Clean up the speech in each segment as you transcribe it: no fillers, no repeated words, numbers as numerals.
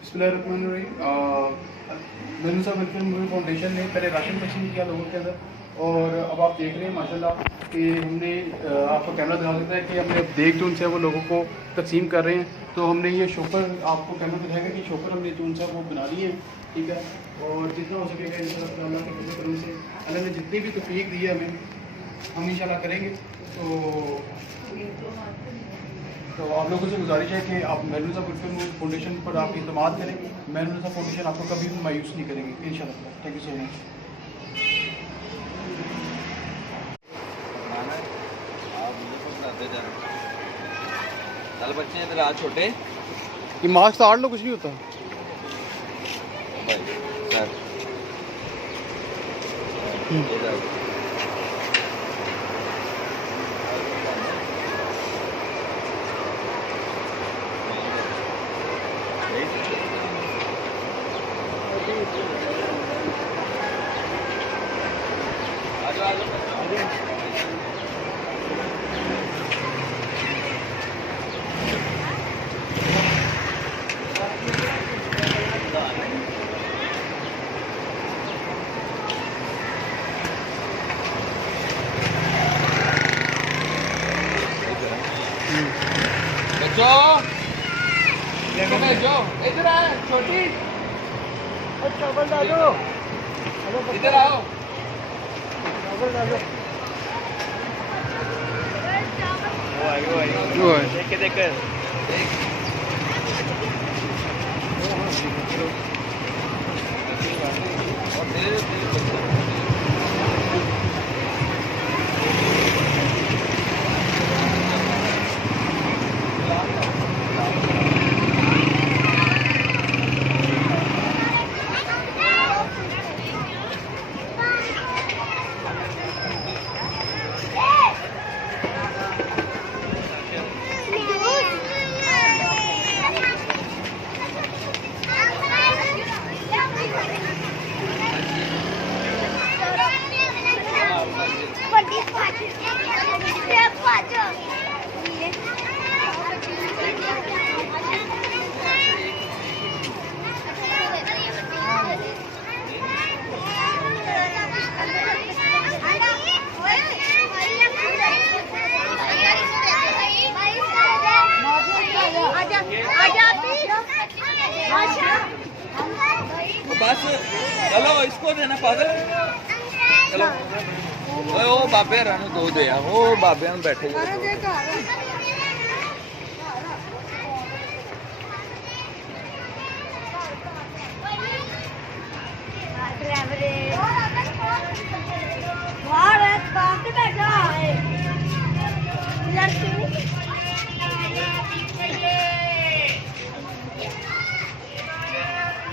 बिस्मिल्लाहिर्रहमानिर्रहीम। Welfare movie foundation ने पहले राशन तकसीम किया लोगों के अंदर, और अब आप देख रहे हैं माशाल्लाह कि हमने आपको कैमरा दिखा सकता है कि हमने अब देख जो उनसे वो लोगों को तकसीम कर रहे हैं। तो हमने ये शोकर आपको कैमरा दिखाएगा कि शोकर हमने जो उनसे वो बना लिए हैं, ठीक है। और जितना हो सकेगा इंशाल्लाह अल्लाह के फजल से अल्लाह ने जितनी भी तौफीक दी है हमें, हम इंशाल्लाह करेंगे। तो आप लोगों से गुजारिश है कि आप महलूसा वेलफेयर फाउंडेशन पर आप इत्मीनान करें। महलूसा फाउंडेशन आपको कभी भी मायूस नहीं करेंगे इंशाल्लाह। Thank you so much. चल बच्चे इधर आ छोटे। ये मास्क तो 8 लोग कुछ नहीं होता। बच्चों इधर आ छोटी, चावल डालो, इधर आओ। चावल डालो। देख बस चलो इसको देना पागल। चलो ओ बाबे रानू दो दे आ, ओ बाबे हम बैठे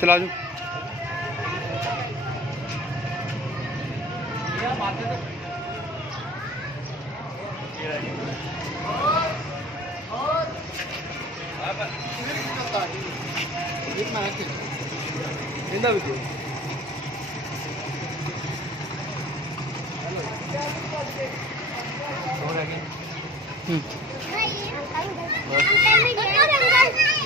चला जाओ। बस